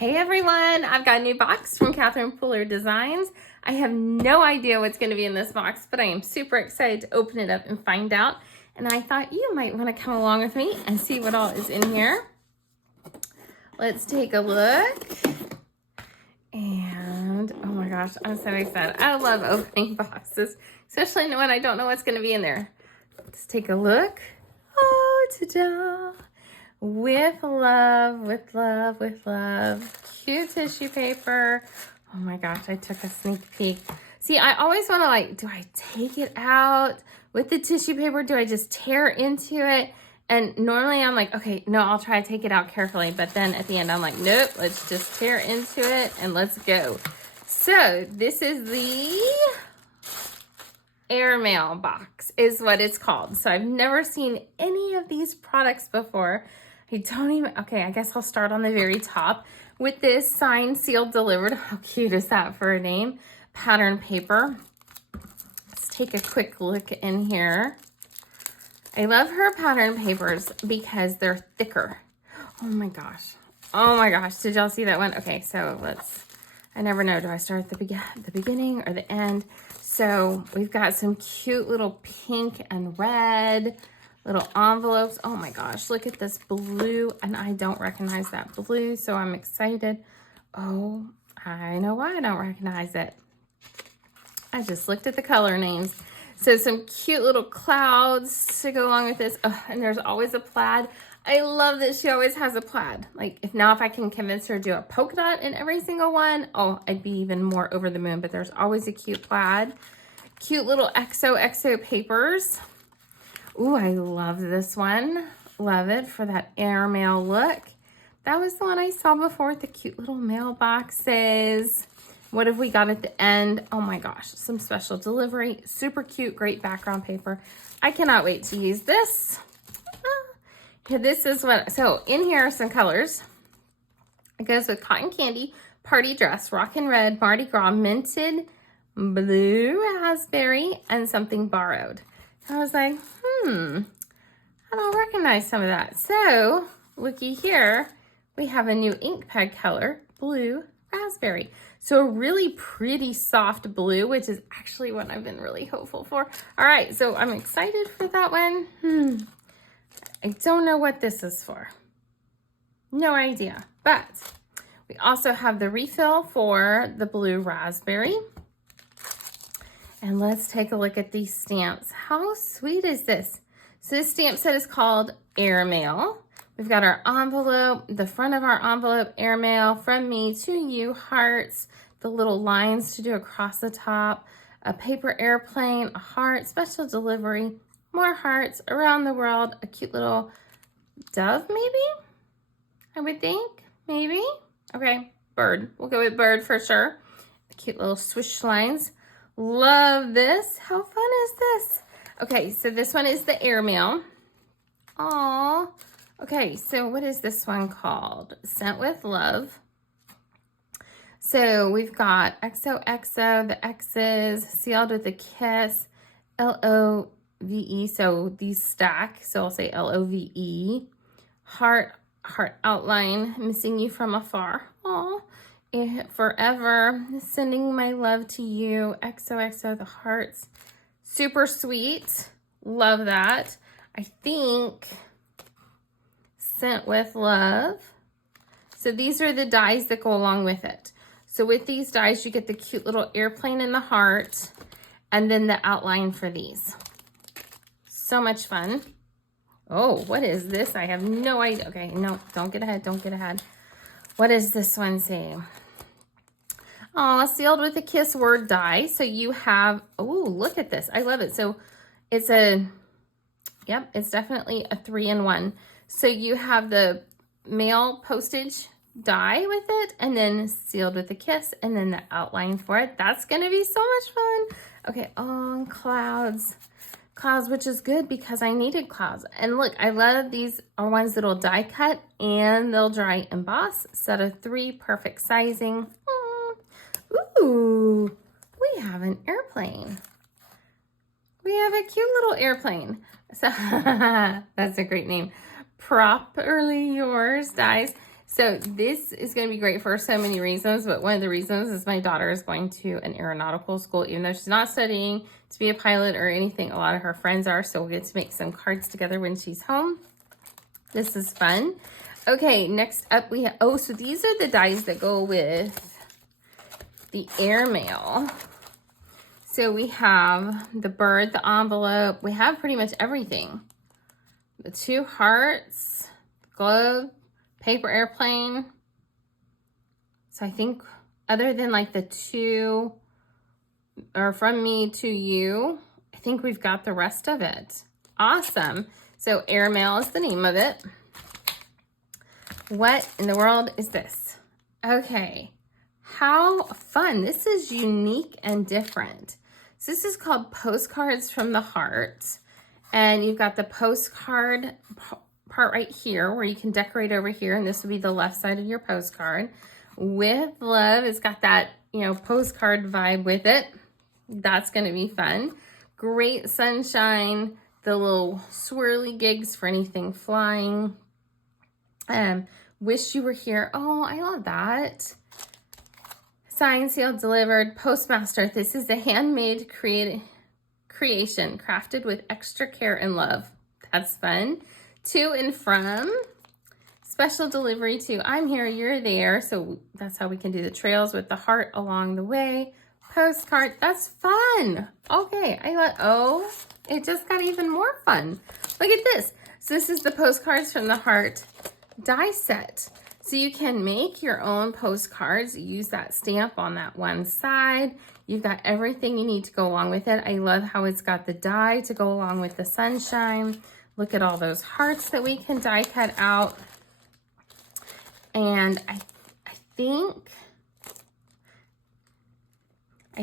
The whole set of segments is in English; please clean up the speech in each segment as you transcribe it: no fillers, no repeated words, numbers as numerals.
Hey everyone, I've got a new box from Catherine Pooler Designs. I have no idea what's going to be in this box, but I am super excited to open it up and find out. And I thought you might want to come along with me and see what all is in here. Let's take a look. And oh my gosh, I'm so excited. I love opening boxes, especially when I don't know what's going to be in there. Let's take a look. Oh, ta-da! With love, with love, with love. Cute tissue paper. Oh my gosh, I took a sneak peek. See, I always want to do I take it out with the tissue paper? Do I just tear into it? And normally I'm like, okay, no, I'll try to take it out carefully. But then at the end, I'm like, nope, let's just tear into it and let's go. So this is the Airmail Box is what it's called. So I've never seen any of these products before. I don't even, okay, I guess I'll start on the very top with this signed, sealed, delivered. How cute is that for a name? Pattern paper. Let's take a quick look in here. I love her pattern papers because they're thicker. Oh my gosh. Oh my gosh. Did y'all see that one? Okay, so I never know. Do I start at the beginning or the end? So we've got some cute little pink and red little envelopes. Oh my gosh, look at this blue, and I don't recognize that blue, so I'm excited. Oh, I know why I don't recognize it. I just looked at the color names. So some cute little clouds to go along with this. Oh, and there's always a plaid. I love that she always has a plaid. If I can convince her to do a polka dot in every single one, oh, I'd be even more over the moon, but there's always a cute plaid. Cute little XOXO papers. Ooh, I love this one. Love it for that airmail look. That was the one I saw before with the cute little mailboxes. What have we got at the end? Oh my gosh, some special delivery. Super cute, great background paper. I cannot wait to use this. Okay, this is what, so in here are some colors. It goes with cotton candy, party dress, rockin' red, Mardi Gras, minted, blue raspberry, and something borrowed. I was like, I don't recognize some of that. So, looky here, we have a new ink pad color, blue raspberry. So a really pretty soft blue, which is actually what I've been really hopeful for. All right, so I'm excited for that one. I don't know what this is for. No idea, but we also have the refill for the blue raspberry. And let's take a look at these stamps. How sweet is this? So this stamp set is called Airmail. We've got our envelope, the front of our envelope, Airmail, from me to you, hearts, the little lines to do across the top, a paper airplane, a heart, special delivery, more hearts around the world, a cute little dove maybe? I would think, maybe. Okay, bird. We'll go with bird for sure. Cute little swish lines. Love this. How fun is this? Okay, so this one is the Airmail. Aw. Okay, so what is this one called? Sent with Love. So we've got XOXO, the X's, sealed with a kiss, LOVE, so these stack, so I'll say LOVE. Heart outline, missing you from afar. Aw. Forever, sending my love to you. XOXO, the hearts. Super sweet. Love that. I think Sent with Love. So these are the dies that go along with it. So with these dies, you get the cute little airplane in the heart and then the outline for these. So much fun. Oh, what is this? I have no idea. Okay, no, don't get ahead. Don't get ahead. What does this one say? Oh, sealed with a kiss word die. So you have, oh, look at this. I love it. So it's it's definitely a 3-in-1. So you have the mail postage die with it, and then sealed with a kiss, and then the outline for it. That's going to be so much fun. Okay, oh, clouds. Clouds, which is good because I needed clouds. And look, I love these are ones that'll die cut and they'll dry emboss. Set of 3, perfect sizing. Ooh, we have an airplane. We have a cute little airplane. So that's a great name. Properly Yours dies. So this is going to be great for so many reasons, but one of the reasons is my daughter is going to an aeronautical school, even though she's not studying to be a pilot or anything. A lot of her friends are, so we'll get to make some cards together when she's home. This is fun. Okay, next up we have, oh, so these are the dies that go with the airmail. So we have the bird, the envelope, we have pretty much everything. The 2 hearts, globe, paper airplane. So I think other than like the 2, or from me to you, I think we've got the rest of it. Awesome. So airmail is the name of it. What in the world is this? Okay, how fun. This is unique and different. So this is called Postcards from the Heart. And you've got the postcard part right here where you can decorate over here. And this will be the left side of your postcard. With love, it's got that, you know, postcard vibe with it. That's going to be fun. Great sunshine. The little swirly gigs for anything flying. Wish you were here. Oh, I love that. Signed, sealed, delivered. Postmaster. This is a handmade creation crafted with extra care and love. That's fun. To and from. Special delivery to I'm here, you're there. So that's how we can do the trails with the heart along the way. Postcard. That's fun. Okay. Oh, it just got even more fun. Look at this. So this is the Postcards from the Heart die set. So you can make your own postcards. Use that stamp on that one side. You've got everything you need to go along with it. I love how it's got the die to go along with the sunshine. Look at all those hearts that we can die cut out. And I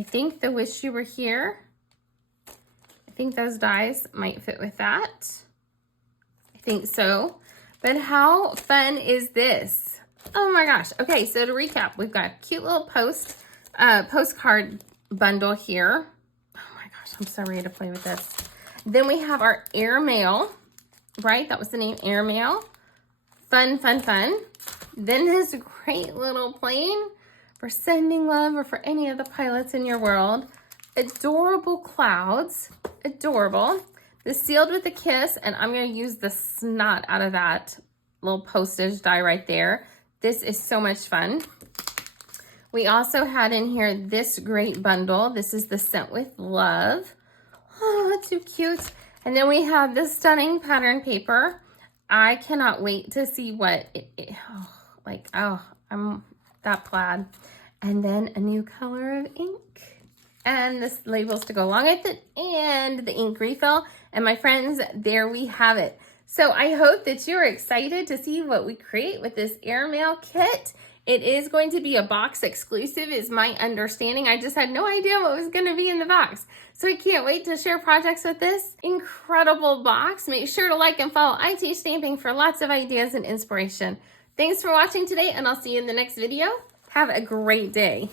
think the wish you were here. I think those dies might fit with that. I think so. But how fun is this? Oh my gosh. Okay, so to recap, we've got a cute little postcard bundle here. Oh my gosh, I'm so ready to play with this. Then we have our airmail, right? That was the name, airmail. Fun, fun, fun. Then this great little plane for sending love or for any of the pilots in your world. Adorable clouds. Adorable. The sealed with a kiss, and I'm going to use the snot out of that little postage die right there. This is so much fun. We also had in here this great bundle. This is the Sent with Love. Oh, that's so cute. And then we have this stunning pattern paper. I cannot wait to see what I'm that plaid. And then a new color of ink. And this labels to go along with it, and the ink refill. And my friends, there we have it. So I hope that you're excited to see what we create with this airmail kit. It is going to be a box exclusive is my understanding. I just had no idea what was going to be in the box. So I can't wait to share projects with this incredible box. Make sure to like and follow I Teach Stamping for lots of ideas and inspiration. Thanks for watching today, and I'll see you in the next video. Have a great day.